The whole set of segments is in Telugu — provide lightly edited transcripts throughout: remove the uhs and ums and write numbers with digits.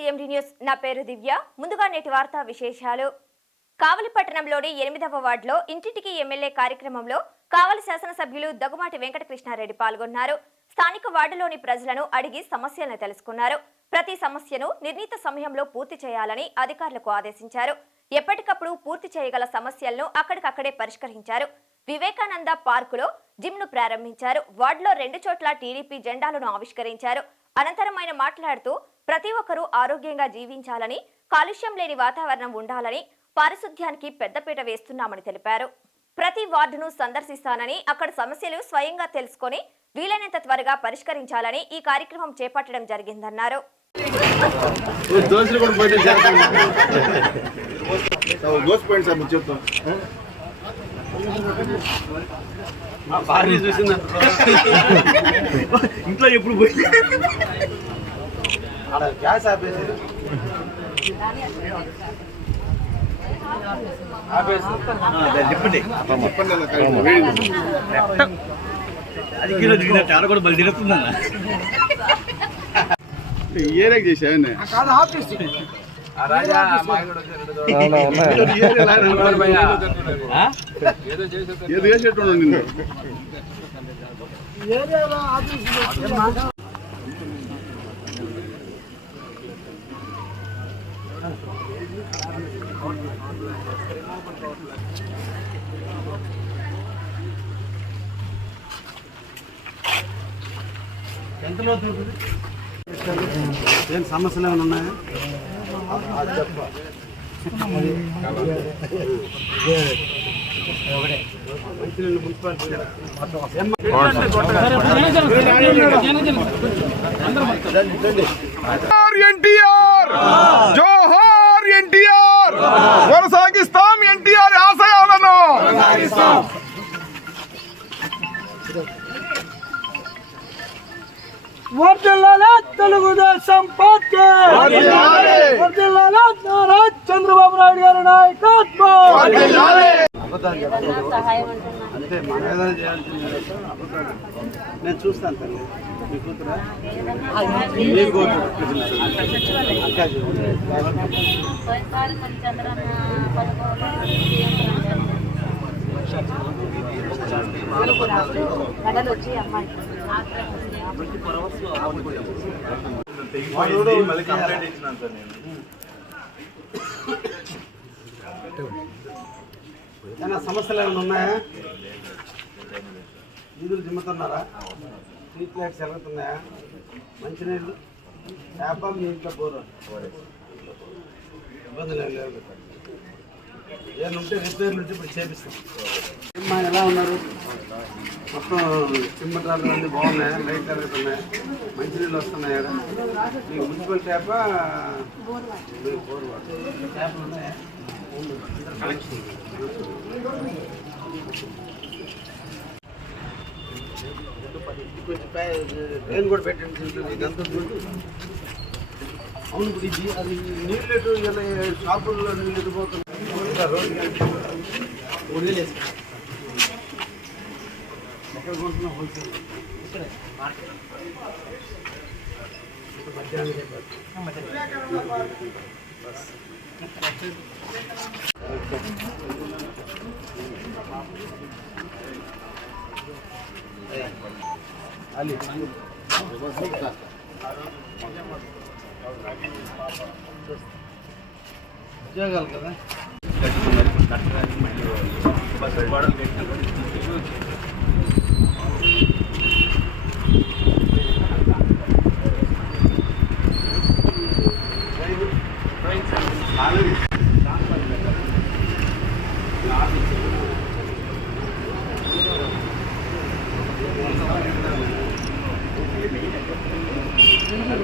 CMD news. నా పేరు దివ్య. ముందుగా నేటి వార్తా విశేషాలు. కావలి పట్టణంలోని 8వ వార్డులో ఇంటింటికి ఎమ్మెల్యే కార్యక్రమంలో కావలి శాసనసభ్యులు దగ్గుమాటి వెంకటకృష్ణారెడ్డి పాల్గొన్నారు. స్థానిక వార్డులోని ప్రజలను అడిగి సమస్యలను తెలుసుకున్నారు. ప్రతి సమస్యను నిర్ణీత సమయంలో పూర్తి చేయాలని అధికారులకు ఆదేశించారు. ఎప్పటికప్పుడు పూర్తి చేయగల సమస్యలను అక్కడికక్కడే పరిష్కరించారు. వివేకానంద పార్కులో జిమ్ను ప్రారంభించారు. వార్డులో 2 చోట్ల టీడీపీ జెండాలను ఆవిష్కరించారు. అనంతరం ఆయన మాట్లాడుతూ ప్రతి ఒక్కరూ ఆరోగ్యంగా జీవించాలని, కాలుష్యం లేని వాతావరణం ఉండాలని, పారిశుధ్యానికి పెద్దపీట వేస్తున్నామని తెలిపారు. ప్రతి వార్డును సందర్శిస్తానని, అక్కడ సమస్యలు స్వయంగా తెలుసుకొని వీలైనంత త్వరగా పరిష్కరించాలని ఈ కార్యక్రమం చేపట్టడం జరిగిందన్నారు. ఇంట్లో ఎప్పుడు పోయి గ్యాస్ ఆపేసి అది కిలో దిగినట్టు ఆడ కూడా బలి తిరుగుతుందన్న ఏరేక్ చేసావన్నీ ఏదో చేసేట్టు నిన్ను ఎంతలో ఏం సమస్యలు ఏమైనా ఉన్నాయా? ఎన్టీఆర్ జోహార్ ఎన్టీఆర్ కొనసాగిస్తాం ఎన్టీఆర్ ఆశయాలను. వర్ధిల్లాలి తెలుగుదేశం పార్టీ, వర్ధిల్లాలి నారా చంద్రబాబు నాయుడు గారి నాయకత్వం. అంటే మన ఏదైనా చేయాల్సింది నేను చూస్తాను తల్లి. మీ కూతురా ఏమైనా సమస్యలు ఏమైనా ఉన్నాయా? నిధులు జిమ్ముతున్నారా? స్ట్రీట్ లైట్స్ జరుగుతున్నాయా? మంచినీళ్ళు ట్యాప్ మీ ఇంట్లో బోరు ఇబ్బందులు ఏం లేవు. ఏమైనా ఉంటే రిపేర్లు ఉంటే ఇప్పుడు చేపిస్తాం. అమ్మా ఎలా ఉన్నారు? మొత్తం చిమ్మటాలు అన్నీ బాగున్నాయా? లైట్ జరుగుతున్నాయా? మంచినీళ్ళు వస్తున్నాయా? మీకు మున్సిపల్ ట్యాపా బోర్ ట్యాప్లు ఉన్నాయా? కలెక్షన్ డ్రైన్ కూడా పెట్టండి. ఇదంతా అవును. ఇప్పుడు ఇది అది నీళ్ళు ఎటు షాపుల్లో నీళ్ళు ఎటుపోతుంది. ఎక్కడ కొంటున్నాం? హోల్సేల్ ఇక్కడ మార్కెట్ మధ్యాహ్నం అలీ ఉద్యోగాలు కదా.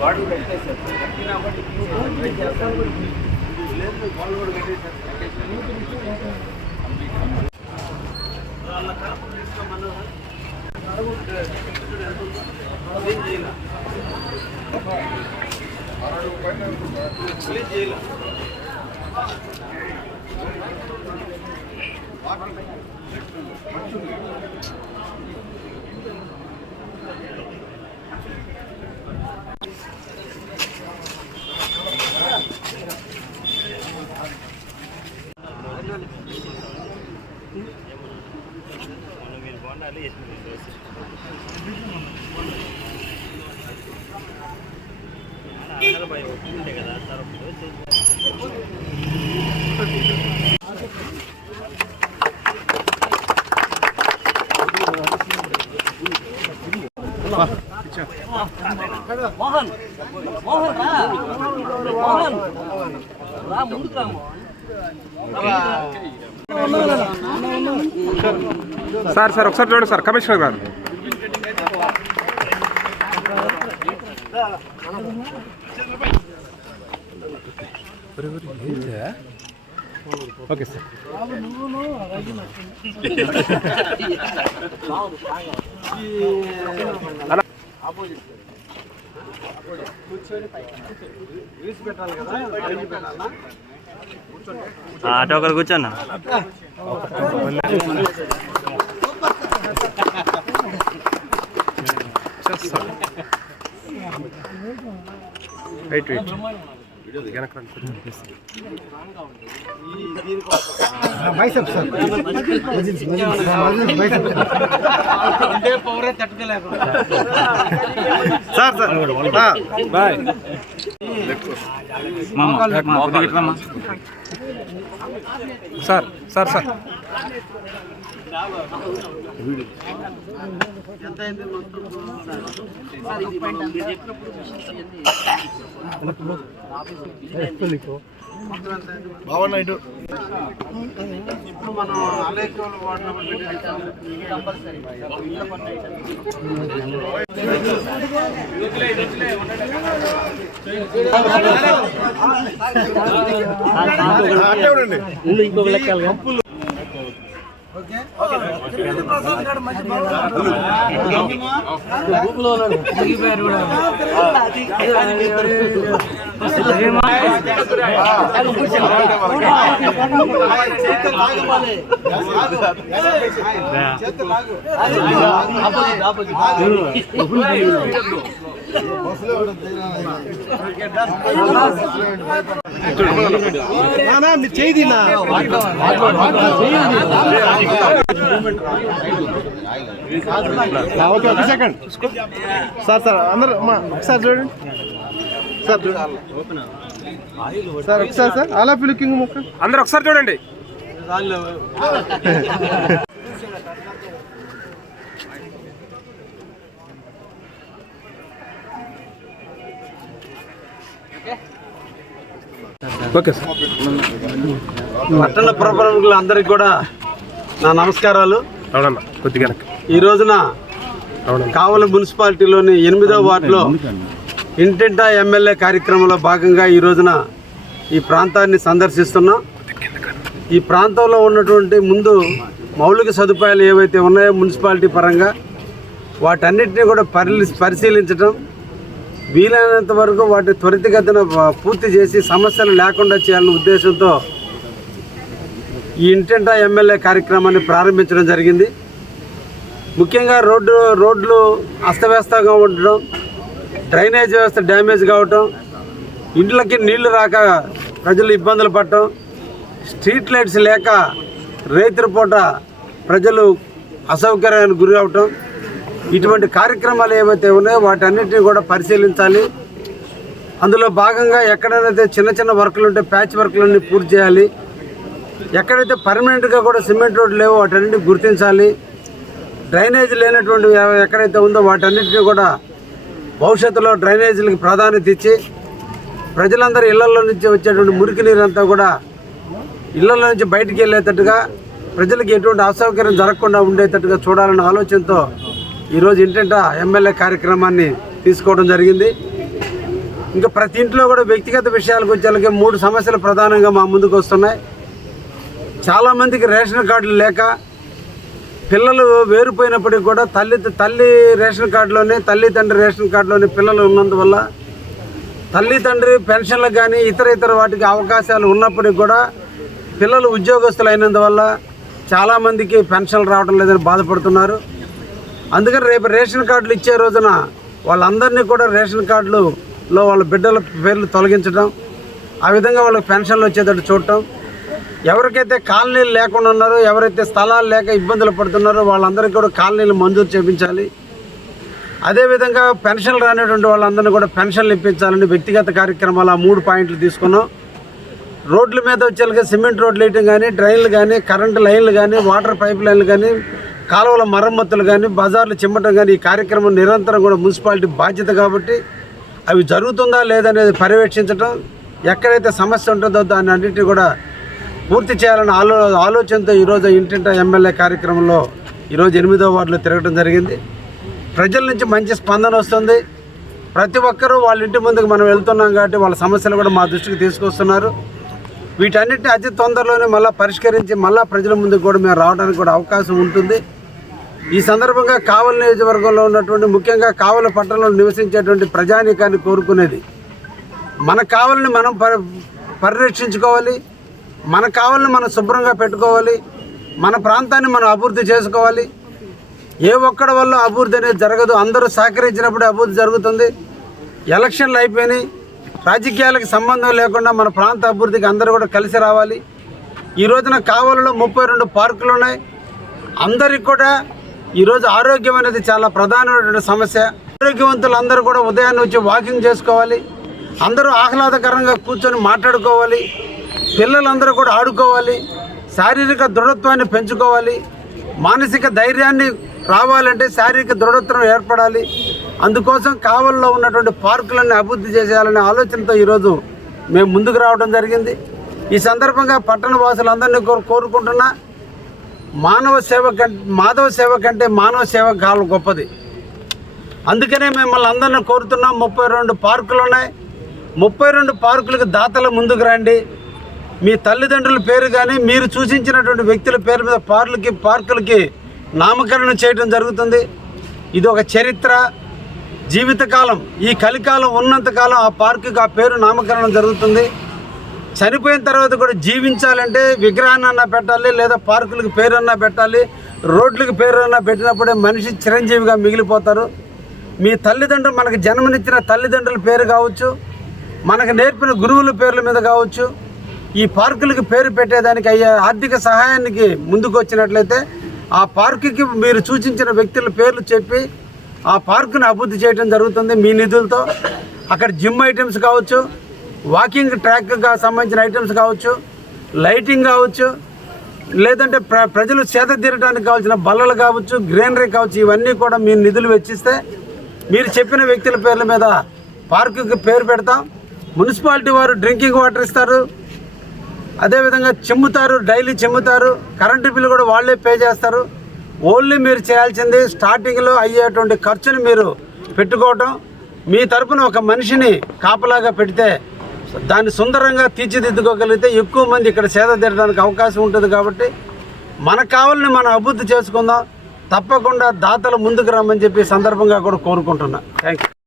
వాడు పెట్టేసారు కట్టినా ఒకటి లేదు వాళ్ళు కూడా పెట్టేసారు. సార్ సార్ ఒకసారి చూడండి సార్, కమిషనర్ గారు. Okay sir. అటు ఒకరు కూర్చోన్నా. Wait wait sir sir boy. Sir sir sir Bhavana ఇటు ఇప్పుడు మనం అలేఖ్యలు వాడినప్పుడు ఇంకొక లెక్కలుగా మీరు చేయి ఓకే ఒక సెకండ్ సార్ సార్ అందరు ఒకసారి చూడండి సార్ సార్ ఒకసారి సార్ అలా లుకింగ్ మొక్క అందరు ఒకసారి చూడండి. Okay sir. పట్టణ ప్రముఖులందరికీ కూడా నా నమస్కారాలు. అవునమ్మా కొద్దిగా ఈ రోజున కావలి మున్సిపాలిటీలోని 8వ వార్డులో ఇంటింటా ఎమ్మెల్యే కార్యక్రమంలో భాగంగా ఈ రోజున ఈ ప్రాంతాన్ని సందర్శిస్తున్నాం. ఈ ప్రాంతంలో ఉన్నటువంటి ముందు మౌలిక సదుపాయాలు ఏవైతే ఉన్నాయో మున్సిపాలిటీ పరంగా వాటన్నిటిని కూడా పరిశీలించడం, వీలైనంత వరకు వాటి త్వరితగతిన పూర్తి చేసి సమస్యలు లేకుండా చేయాలనే ఉద్దేశంతో ఈ ఇంటింటా ఎమ్మెల్యే కార్యక్రమాన్ని ప్రారంభించడం జరిగింది. ముఖ్యంగా రోడ్లు అస్తవ్యస్తంగా ఉండడం, డ్రైనేజ్ వ్యవస్థ డ్యామేజ్ కావటం, ఇండ్లకి నీళ్లు రాక ప్రజలు ఇబ్బందులు పడటం, స్ట్రీట్ లైట్స్ లేక రేతిరి పూట ప్రజలు అసౌకర్యానికి గురి అవటం, ఇటువంటి కార్యక్రమాలు ఏవైతే ఉన్నాయో వాటన్నిటిని కూడా పరిశీలించాలి. అందులో భాగంగా ఎక్కడైతే చిన్న చిన్న వర్కులు ఉంటే ప్యాచ్ వర్కులన్నీ పూర్తి చేయాలి. ఎక్కడైతే పర్మనెంట్గా కూడా సిమెంట్ రోడ్లు లేవో వాటన్నిటిని గుర్తించాలి. డ్రైనేజ్ లేనటువంటి ఎక్కడైతే ఉందో వాటన్నిటిని కూడా భవిష్యత్తులో డ్రైనేజీలకు ప్రాధాన్యత ఇచ్చి ప్రజలందరూ ఇళ్లలో నుంచి వచ్చేటువంటి మురికి నీరంతా కూడా ఇళ్లలో నుంచి బయటికి వెళ్ళేటట్టుగా, ప్రజలకు ఎటువంటి అసౌకర్యం జరగకుండా ఉండేటట్టుగా చూడాలన్న ఆలోచనతో ఈరోజు ఇంటింటా ఎమ్మెల్యే కార్యక్రమాన్ని తీసుకోవడం జరిగింది. ఇంకా ప్రతి ఇంట్లో కూడా వ్యక్తిగత విషయాలకు వచ్చేలాగే 3 సమస్యలు ప్రధానంగా మా ముందుకు వస్తున్నాయి. చాలామందికి రేషన్ కార్డులు లేక పిల్లలు వేరుపోయినప్పటికీ కూడా తల్లి రేషన్ కార్డులోనే, తల్లి తండ్రి రేషన్ కార్డులోనే పిల్లలు ఉన్నందువల్ల తల్లి తండ్రి పెన్షన్లకు కానీ ఇతర వాటికి అవకాశాలు ఉన్నప్పటికీ కూడా పిల్లలు ఉద్యోగస్తులు అయినందువల్ల చాలామందికి పెన్షన్లు రావడం లేదని బాధపడుతున్నారు. అందుకని రేపు రేషన్ కార్డులు ఇచ్చే రోజున వాళ్ళందరినీ కూడా రేషన్ కార్డులలో వాళ్ళ బిడ్డల పేర్లు తొలగించడం, ఆ విధంగా వాళ్ళకి పెన్షన్లు వచ్చేటట్టు చూడటం, ఎవరికైతే కాలనీలు లేకుండా ఉన్నారో, ఎవరైతే స్థలాలు లేక ఇబ్బందులు పడుతున్నారో వాళ్ళందరికీ కూడా కాలనీలు మంజూరు చేయించాలి. అదేవిధంగా పెన్షన్లు రానిటువంటి వాళ్ళందరినీ కూడా పెన్షన్లు ఇప్పించాలని వ్యక్తిగత కార్యక్రమాలు ఆ 3 పాయింట్లు తీసుకున్నాం. రోడ్ల మీద వచ్చేలాగా సిమెంట్ రోడ్లు వేయటం కానీ, డ్రైన్లు కానీ, కరెంటు లైన్లు కానీ, వాటర్ పైప్ లైన్లు కానీ, కాలువల మరమ్మతులు కానీ, బజార్లు చిమ్మటం కానీ, ఈ కార్యక్రమం నిరంతరం కూడా మున్సిపాలిటీ బాధ్యత కాబట్టి అవి జరుగుతుందా లేదనేది పర్యవేక్షించడం, ఎక్కడైతే సమస్య ఉంటుందో దాన్ని అన్నింటినీ కూడా పూర్తి చేయాలన్న ఆలోచనతో ఈరోజు ఇంటింట ఎమ్మెల్యే కార్యక్రమంలో ఈరోజు 8వ వార్డులో తిరగడం జరిగింది. ప్రజల నుంచి మంచి స్పందన వస్తుంది. ప్రతి ఒక్కరూ వాళ్ళ ఇంటి ముందుకు మనం వెళ్తున్నాం కాబట్టి వాళ్ళ సమస్యలు కూడా మా దృష్టికి తీసుకొస్తున్నారు. వీటన్నిటిని అతి తొందరలోనే మళ్ళీ పరిష్కరించి మళ్ళీ ప్రజల ముందుకు కూడా మేము రావడానికి కూడా అవకాశం ఉంటుంది. ఈ సందర్భంగా కావలి నియోజకవర్గంలో ఉన్నటువంటి, ముఖ్యంగా కావలి పట్టణంలో నివసించేటువంటి ప్రజానీకాన్ని కోరుకునేది, మన కావలిని మనం పరిరక్షించుకోవాలి, మన కావలిని మనం శుభ్రంగా పెట్టుకోవాలి, మన ప్రాంతాన్ని మనం అభివృద్ధి చేసుకోవాలి. ఏ ఒక్కడి వల్ల అభివృద్ధి అనేది జరగదు. అందరూ సహకరించినప్పుడే అభివృద్ధి జరుగుతుంది. ఎలక్షన్లు అయిపోయినాయి, రాజకీయాలకు సంబంధం లేకుండా మన ప్రాంత అభివృద్ధికి అందరూ కూడా కలిసి రావాలి. ఈ రోజున కావలిలో 32 పార్కులు ఉన్నాయి. అందరికి కూడా ఈరోజు ఆరోగ్యం అనేది చాలా ప్రధానమైనటువంటి సమస్య. ఆరోగ్యవంతులు అందరూ కూడా ఉదయాన్నే వచ్చి వాకింగ్ చేసుకోవాలి. అందరూ ఆహ్లాదకరంగా కూర్చొని మాట్లాడుకోవాలి. పిల్లలందరూ కూడా ఆడుకోవాలి. శారీరక దృఢత్వాన్ని పెంచుకోవాలి. మానసిక ధైర్యాన్ని రావాలంటే శారీరక దృఢత్వం ఏర్పడాలి. అందుకోసం కావలిలో ఉన్నటువంటి పార్కులన్నీ అభివృద్ధి చేసేయాలనే ఆలోచనతో ఈరోజు మేము ముందుకు రావడం జరిగింది. ఈ సందర్భంగా పట్టణ వాసులందరినీ కోరుకుంటున్నా, మాధవ సేవ కంటే మానవ సేవ కాలం గొప్పది. అందుకనే మిమ్మల్ని అందరినీ కోరుతున్నాం. 32 పార్కులు ఉన్నాయి. 32 పార్కులకు దాతలు ముందుకు రండి. మీ తల్లిదండ్రుల పేరు కానీ, మీరు సూచించినటువంటి వ్యక్తుల పేరు మీద పార్కులకి నామకరణం చేయడం జరుగుతుంది. ఇది ఒక చరిత్ర, జీవితకాలం, ఈ కలికాలం ఉన్నంతకాలం ఆ పార్కుకి ఆ పేరు నామకరణం జరుగుతుంది. చనిపోయిన తర్వాత కూడా జీవించాలంటే విగ్రహాన్ని పెట్టాలి, లేదా పార్కులకు పేరన్నా పెట్టాలి, రోడ్లకు పేరన్నా పెట్టినప్పుడే మనిషి చిరంజీవిగా మిగిలిపోతారు. మీ తల్లిదండ్రులు, మనకు జన్మనిచ్చిన తల్లిదండ్రుల పేరు కావచ్చు, మనకు నేర్పిన గురువుల పేర్ల మీద కావచ్చు, ఈ పార్కులకు పేరు పెట్టేదానికి అయ్యే ఆర్థిక సహాయానికి ముందుకు వచ్చినట్లయితే ఆ పార్కుకి మీరు సూచించిన వ్యక్తుల పేర్లు చెప్పి ఆ పార్కును అభివృద్ధి చేయడం జరుగుతుంది మీ నిధులతో. అక్కడ జిమ్ ఐటమ్స్ కావచ్చు, వాకింగ్ ట్రాక్గా సంబంధించిన ఐటమ్స్ కావచ్చు, లైటింగ్ కావచ్చు, లేదంటే ప్రజలు సేద తీరడానికి కావాల్సిన బల్లలు కావచ్చు, గ్రీనరీ కావచ్చు, ఇవన్నీ కూడా మీ నిధులు వెచ్చిస్తే మీరు చెప్పిన వ్యక్తుల పేర్ల మీద పార్కుకి పేరు పెడతాం. మున్సిపాలిటీ వారు డ్రింకింగ్ వాటర్ ఇస్తారు, అదేవిధంగా చిమ్ముతారు, డైలీ చిమ్ముతారు. కరెంటు బిల్లు కూడా వాళ్ళే పే చేస్తారు. ఓన్లీ మీరు చేయాల్సింది స్టార్టింగ్లో అయ్యేటువంటి ఖర్చుని మీరు పెట్టుకోవటం. మీ తరపున ఒక మనిషిని కాపలాగా పెడితే దాన్ని సుందరంగా తీర్చిదిద్దుకోగలిగితే ఎక్కువ మంది ఇక్కడ సేద తీరడానికి అవకాశం ఉంటుంది. కాబట్టి మన కావాలని మనం అభివృద్ధి చేసుకుందాం. తప్పకుండా దాతలు ముందుకు రమ్మని చెప్పి సందర్భంగా కూడా కోరుకుంటున్నా. Thank you.